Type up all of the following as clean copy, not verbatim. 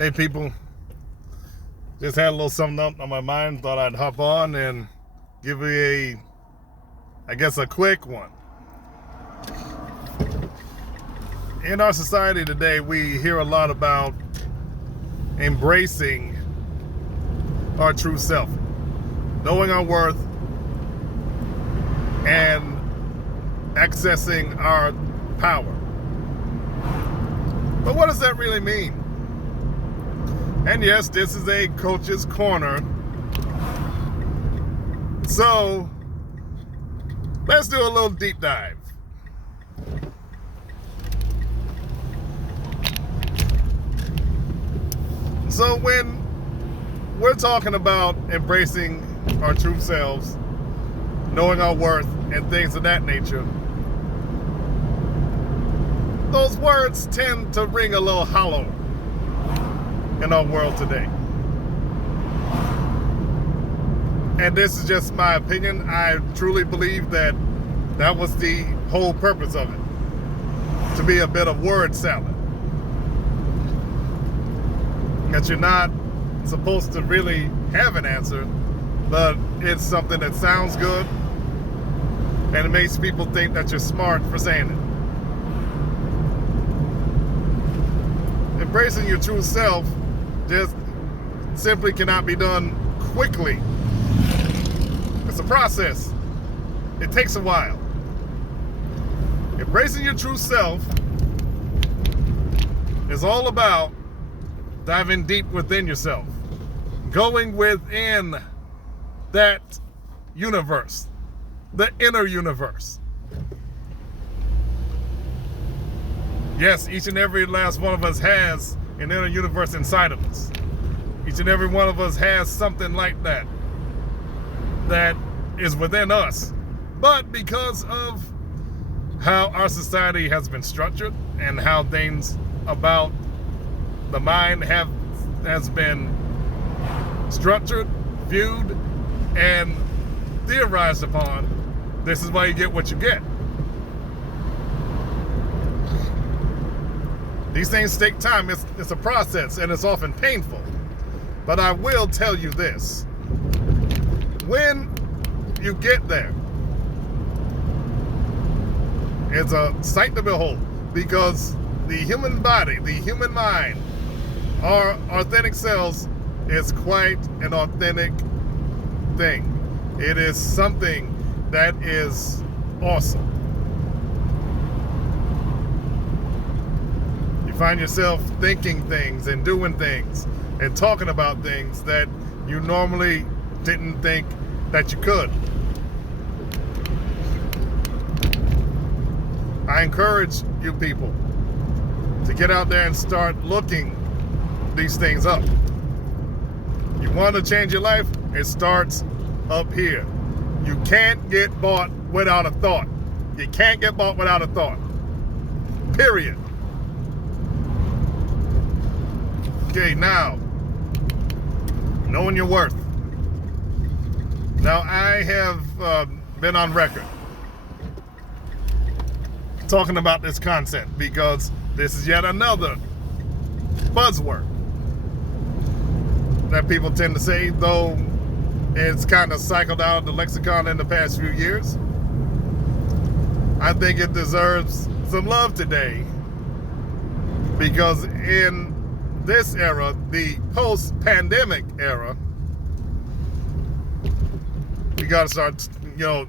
Hey people, just had a little something up on my mind. Thought I'd hop on and give you a quick one. In our society today, we hear a lot about embracing our true self, knowing our worth, and accessing our power. But what does that really mean? And yes, this is a coach's corner. So let's do a little deep dive. So when we're talking about embracing our true selves, knowing our worth, and things of that nature, those words tend to ring a little hollow in our world today. And this is just my opinion. I truly believe that was the whole purpose of it, to be a bit of word salad. That you're not supposed to really have an answer, but it's something that sounds good and it makes people think that you're smart for saying it. Embracing your true self just simply cannot be done quickly. It's a process. It takes a while. Embracing your true self is all about diving deep within yourself, going within that universe, the inner universe. Yes, each and every last one of us has an inner universe inside of us. Each and every one of us has something like that is within us. But because of how our society has been structured and how things about the mind has been structured, viewed, and theorized upon, this is why you get what you get. These things take time. It's a process, and it's often painful. But I will tell you this. When you get there, it's a sight to behold, because the human body, the human mind, our authentic selves is quite an authentic thing. It is something that is awesome. You find yourself thinking things and doing things and talking about things that you normally didn't think that you could. I encourage you people to get out there and start looking these things up. You want to change your life? It starts up here. You can't get bought without a thought. You can't get bought without a thought. Period. Okay, now, knowing your worth. Now, I have been on record talking about this concept because this is yet another buzzword that people tend to say, though it's kind of cycled out of the lexicon in the past few years. I think it deserves some love today because in this era, the post-pandemic era, we got to start,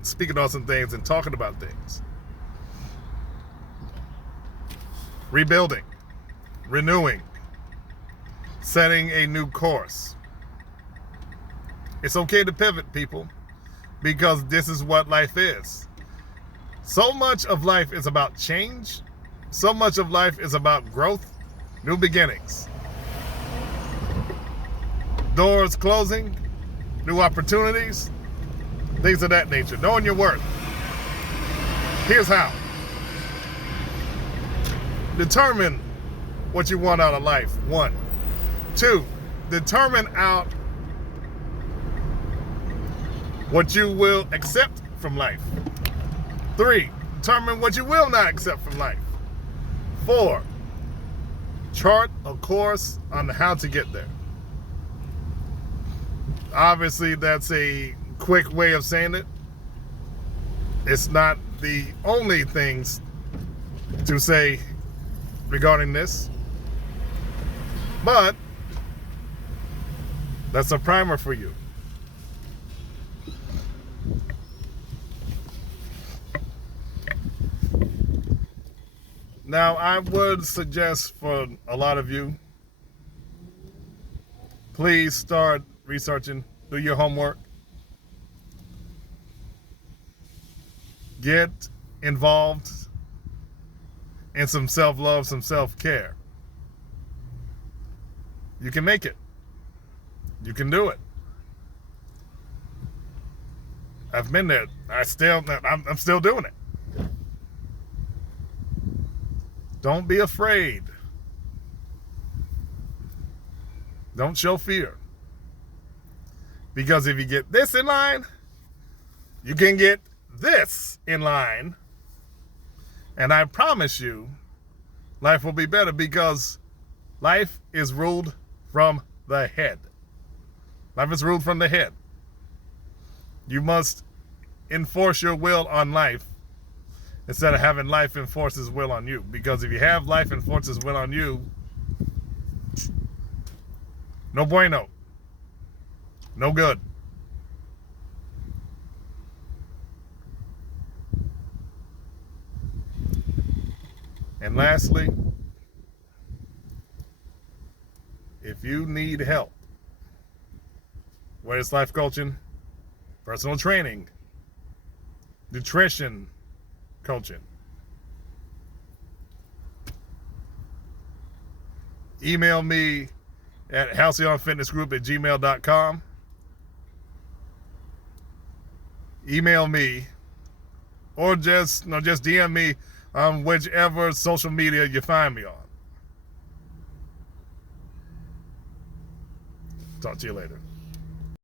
speaking on some things and talking about things. Rebuilding, renewing, setting a new course. It's okay to pivot, people, because this is what life is. So much of life is about change. So much of life is about growth, new beginnings. Doors closing, new opportunities, things of that nature. Knowing your worth. Here's how. Determine what you want out of life, 1. 2, determine out what you will accept from life. 3, determine what you will not accept from life. 4, chart a course on how to get there. Obviously, that's a quick way of saying it. It's not the only things to say regarding this, but that's a primer for you. Now, I would suggest for a lot of you, please start researching, do your homework, get involved in some self-love, some self-care. You can make it. You can do it. I've been there. I'm still doing it. Don't be afraid. Don't show fear. Because if you get this in line, you can get this in line. And I promise you, life will be better because life is ruled from the head. Life is ruled from the head. You must enforce your will on life instead of having life enforce its will on you. Because if you have life enforce its will on you, no bueno. No good. And lastly, if you need help, whether it's life coaching, personal training, nutrition coaching, email me at halcyonfitnessgroup@gmail.com. Email me or just DM me on whichever social media you find me on. Talk to you later.